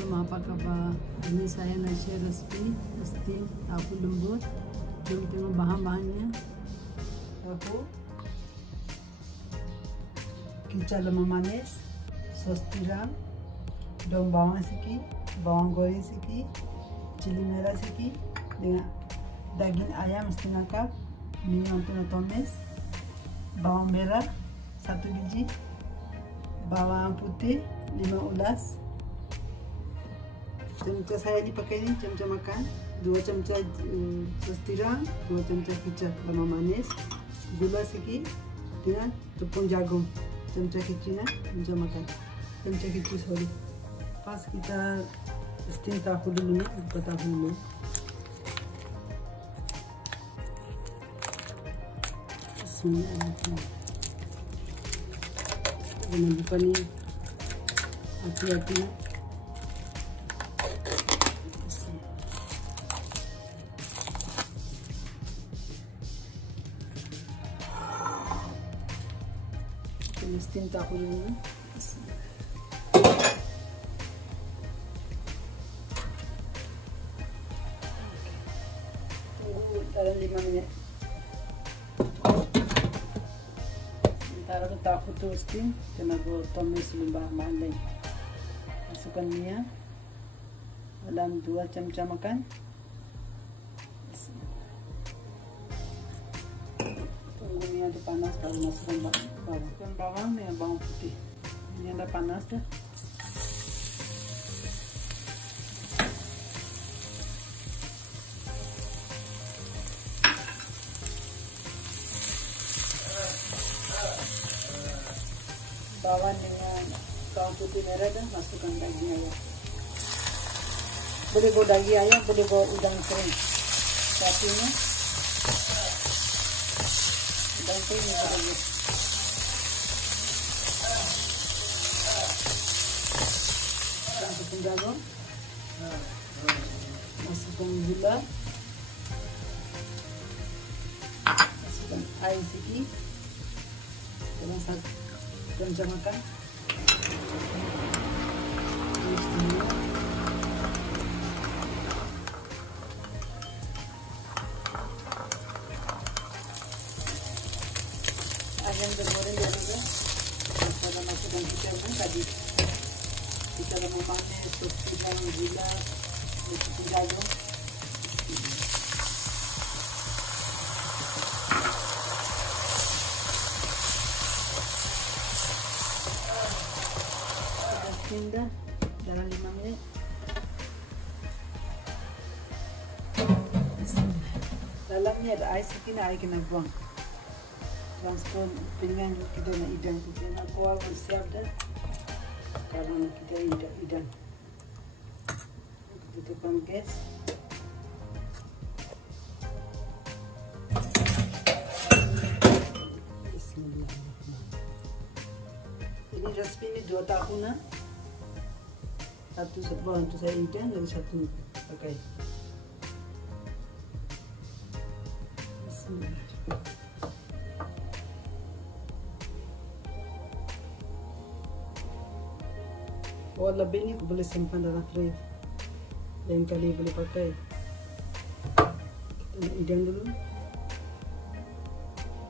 Assalamualaikum, apa kabar? Ini saya nak share resipi Stim Taufu lembut. Jom tengok bahan-bahannya. Taufu, kicap lemon manis, sos tiram, daun bawang sikit, bawang goreng sikit, cili merah sikit, dengan daging ayam setengah cup, minyak tengah tumis, bawang merah 1 biji, bawang putih 5 ulas. Cemca saya dipakai ni cemca makan, 2 cemca sos tiram, 2 cemca kicap lemon manis, gula sikit dengan tepung jagung. Cemca kecilnya cemca makan. Cemca kecil sorry. Pas kita steam tahu dulu ni, buka tahu dulu. Bismillahirrahmanirrahim. Jangan lupa ni hati-hati. Steam tahu dulu. Tunggu dalam 5 minit. Sementara tu tahu tu steam, kena go tumis bahan lain. Masukkan minyak dalam 2 cemca makan. Tunggu minyak tu panas baru masukkan bawang. Masukkan bawang dengan bawang putih. Minyak dah panas dah. Bawang dengan bawang putih merah dah, masukkan daging ayam. Boleh bawa daging ayam, boleh bawa udang kering. Sapinya udang kering ni boleh. Tepung jagung, masukkan gula, masukkan air sikit, dalam 1 cemca makan. Ayam bergoreng juga, kita masukkan kicapnya tadi. Kita lemon manis, sos tiram, gula, tepung jagung. Sudah steam dah dalam 5 minit. Dalamnya ada air sikit, air kena buang. Transfer pinggan kita nak hidang tu, nak kuah siap dah. Karena kita hidang. Kita tekan gas. Ini resipi ni 2 tahun. Satu sebab untuk saya hidang dan satu pakai. Oh, lebih ni boleh simpan dalam fridge. Lain kali boleh pakai. Kita nak hidang dulu.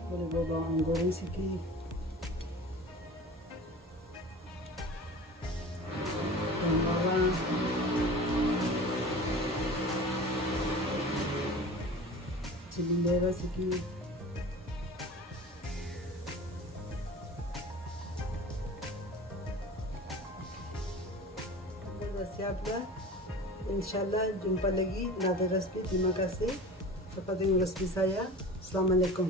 Boleh bawa bawang goreng sikit. Dan bawang. Cili merah sikit. Siap dah. InsyaAllah jumpa lagi. Ada resipi. Terima kasih. Sampai tengok resipi saya. Assalamualaikum.